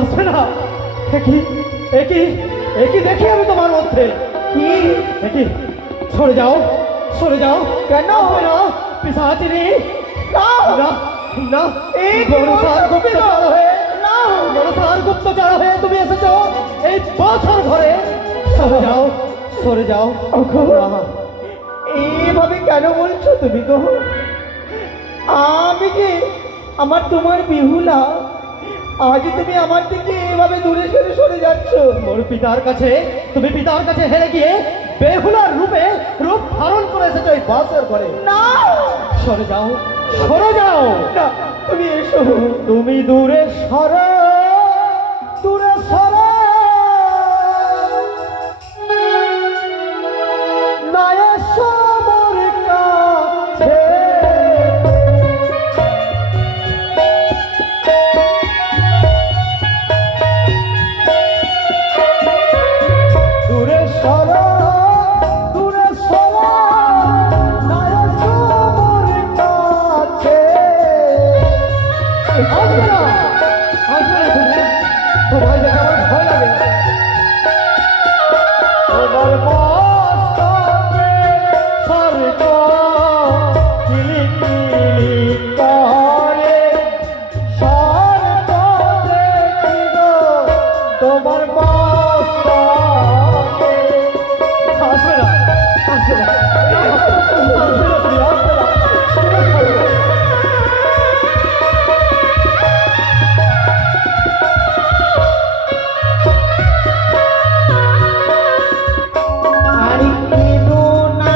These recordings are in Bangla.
আসবে না। একই একই একই দেখি আমি তোমার মধ্যে কি? একই, সরে যাও, সরে যাও। কেন? আসবে না পিশাচিনী। না না না, এই মনসার গুপ্তচর হয়ে, না মনসার গুপ্তচর হয়ে তুমি এসেছো এই বছর ঘরে। সরে যাও, সরে যাও। ওগো, না, এইভাবে কেন বলছো তুমি গো? আমি কি আমার তোমার বিহুলা? আজ তুমি আমার থেকে এভাবে দূরে সরে সরে যাচ্ছ। মোর পিতার কাছে, তুমি পিতার কাছে হেরে গিয়ে বেহুলার রূপে রূপ ধারণ করে এসেছো এই বছর ঘরে। না সরে যাও, সরে যাও। না, তুমি এসো। তুমি দূরে সরে, দূরে সরে। না এসো মোর কাছে। দূরে সরে, দূরে সরে। না এসো মোর কাছে। আসবে না, আসবে না তুমি। তোমায় দেখে আমার ভয় লাগে। তোমার মস্তকে স্বর্গ কিলিকিলি করে, স্বর্গ দেখিব তোমার মস্তকে। আসবে না, আসবে না, আসবে না তুমি, আসবে না। আরে কেঁদো না,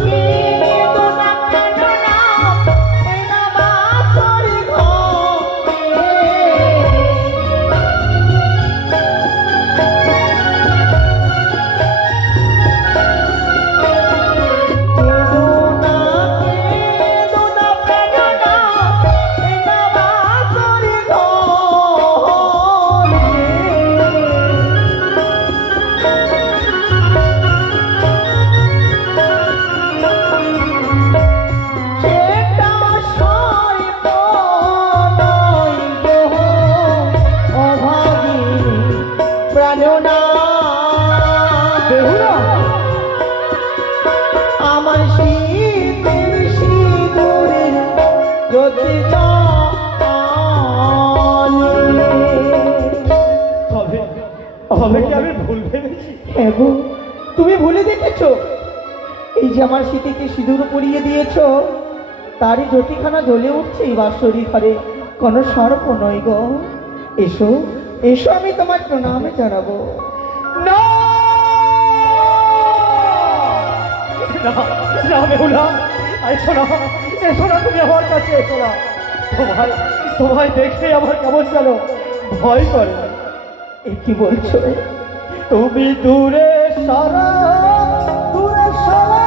কেঁদো না, কেঁদো না, এই না বাসর ঘরে। কেঁদো না, কেঁদো না, কেঁদো না, এই না বাসর ঘরে। সেটা সইব নয় গো অভাগিনী প্রাণনা। বেহুলা, আমার শীতের সিঁদুরের জ্যোতি জ্বালে। হবে, হবে কি আমি ভুল ভেবেছি? হ্যাঁ গো, তুমি ভুলে দেখেছো? এই যে আমার শীতেতে সিঁদুর পরিয়ে দিয়েছো, তারই জ্যোতিখানা জ্বলে উঠছে এই বাঁশরি ঘরে, কোনো সর্প নয় গো। এসো, এসো, আমি তোমার প্রণাম জানাবো। না, না, না বেহুলা, এসো না, এসো না, তুমি আমার কাছে এসো না। তোমায়, তোমায় দেখে আমার কেমন যেন ভয় করে। এ কি বলছো? তুমি দূরে সরা, দূরে সরা।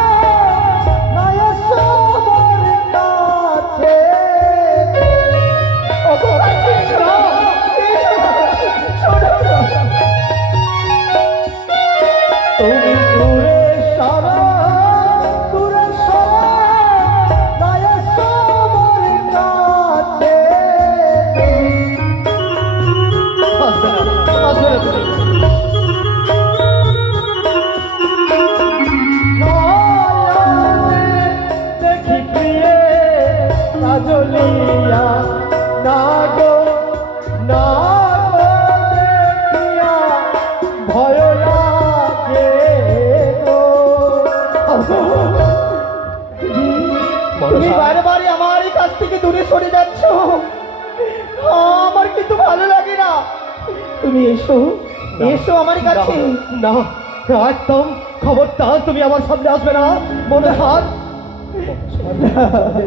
না এসো মোর কাছে। ওগো, এসো না, এসো না, শোনো না। তুমি দূরে সরা, দূরে সরা। না এসো মোর কাছে। আসবে না, আসবে না তুমি। নয়নে দেখি প্রিয়ে কাজলিয়া, না গো, না গো দেখিয়া ভয় লাগে গো। তুমি বারে বারে আমার এই কাছ থেকে দূরে সরে যাচ্ছ, আমার কিন্তু ভালো লাগে না। তুমি এসো, এসো আমার কাছে। না, না, একদম খবরদার, তুমি আমার সামনে আসবে না। মনে হাত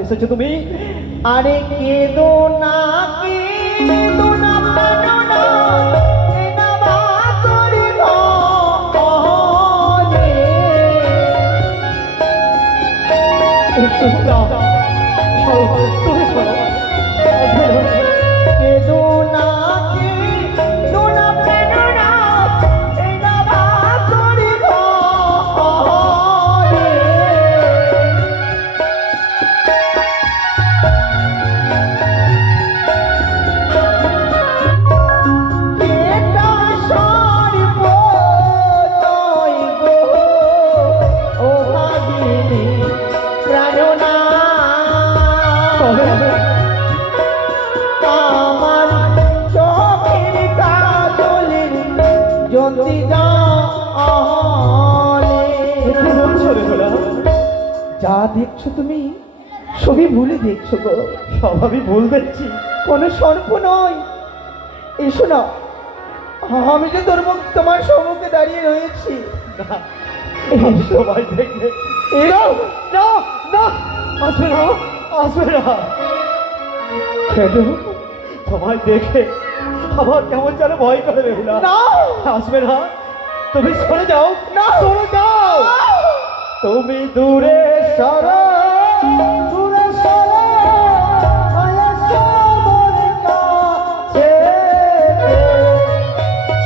এসেছো তুমি। আরে কেঁদো না, কেঁদো না, কেঁদো না, এ না বাঁশর ঘরে। না, সরো, তুমি সরো, আসবে না। কেঁদো না, কেঁদো না, কেঁদো না, এ না বাঁশর ঘরে। দেখছো তুমি সবই ভুলে দেখছো গো। সব আমি ভুল দেখছি। কোনো সর্প নয়। এসো না, আমি যে তোমার সম্মুখে দাঁড়িয়ে রয়েছি। না, আমি সবাই দেখবে। এরা না না, আসবে না, আসবে না। কেন? তোমায় দেখে আমার কেমন যেন ভয় করে বেহুলা। না আসবে না, তুমি সরে যাও, না। সরে যাও। তুমি দূরে সরো, দূরে সরো, আয়াসো মোর কাছে।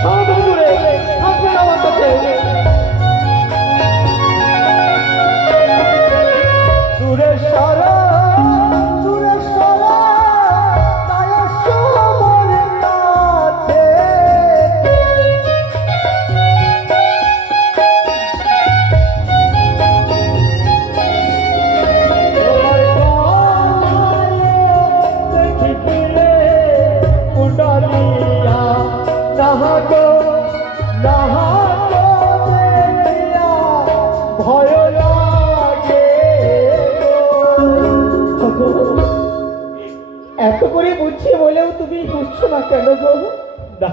সরো দূরে, আসবে না আমার কাছে। দূরে সরো, দূরে সরো, আয়াসো মোর কাছে। তোমার গলায় দেখিলে উডালিয়া, নাহাগো নাহাগো দেখিয়া ভয় লাগে গো। এত করে বুঝিয়ে বলেও তুমি বুঝছো না কেন গো? না,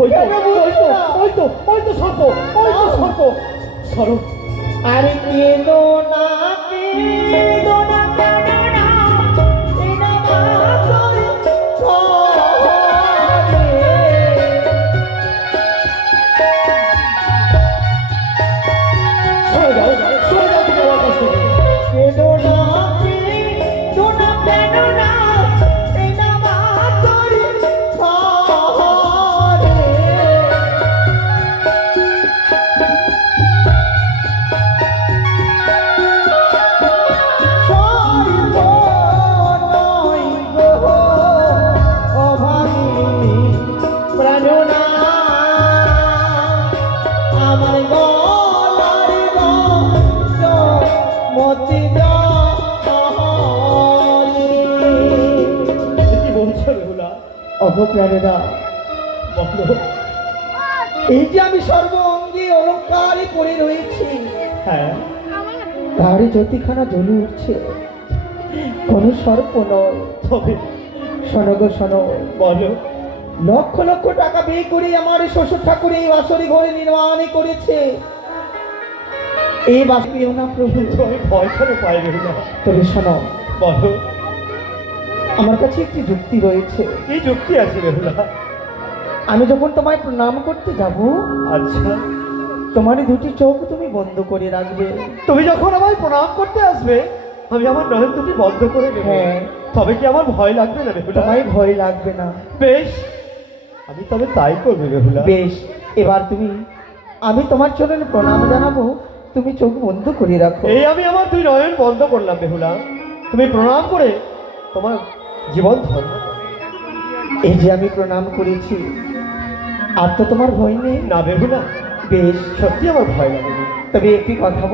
ওই তো, কেন বুঝছো না? ওই তো, ওই তো সর্প, ওই তো সর্প। সরো। আরে কেঁদো না, কেঁদো না, কেঁদো না, কেঁদো না করে ঘরে। সরে যাও, সরে যাও তুমি আমার কাছ থেকে। কেঁদো না, কেঁদো না, কেঁদো না, কেঁদো না করে ঘরে। সর্প নয় গো অভাগিনী প্রাণনা, আমার গলার গন্ধ মতি কি বলছো বেহুলা? অভপ্রাণেরা, বলো। এই যে আমি সর্ব অঙ্গে অলঙ্কারে পড়ে রয়েছি, হ্যাঁ, তারই জ্যোতিখানা জ্বলে উঠছে। কোনো সর্প নয়। তবে শোনো গো শোনো, বলো। লক্ষ লক্ষ টাকা ব্যয় করে আমার শ্বশুর ঠাকুর এই বাসরি ঘরে নির্মাণ করেছে। এই বাসরিও না প্রভু। কিন্তু আমি ভয় কেন পাই বেহুলা? তবে শোনো, বলো, আমার কাছে একটি যুক্তি রয়েছে। কি যুক্তি আছে বেহুলা? আমি যখন তোমায় প্রণাম করতে যাব, আচ্ছা, তোমার দুটি চোখ তুমি বন্ধ করে রাখবে। তুমি যখন আমায় প্রণাম করতে আসবে, আমি আমার নয়ন দুটি বন্ধ করে নেব। হ্যাঁ। তবে কি আমার ভয় লাগবে না বেহুলা? তোমায় ভয় লাগবে না। বেশ, আমি তবে তাই করবো বেহুলা। বেশ, এবার তুমি, আমি তোমার চরণে প্রণাম জানাবো, তুমি চোখ বন্ধ করে রাখো। এই আমি আমার দুই নয়ন বন্ধ করলাম বেহুলা। তুমি প্রণাম করে তোমার জীবন ধন্য করো। এই যে আমি প্রণাম করেছি, আর তো তোমার ভয় নেই। না বেহুলা, বেশ, সত্যি আমার ভয় লাগেনি। তবে একটি কথা বল।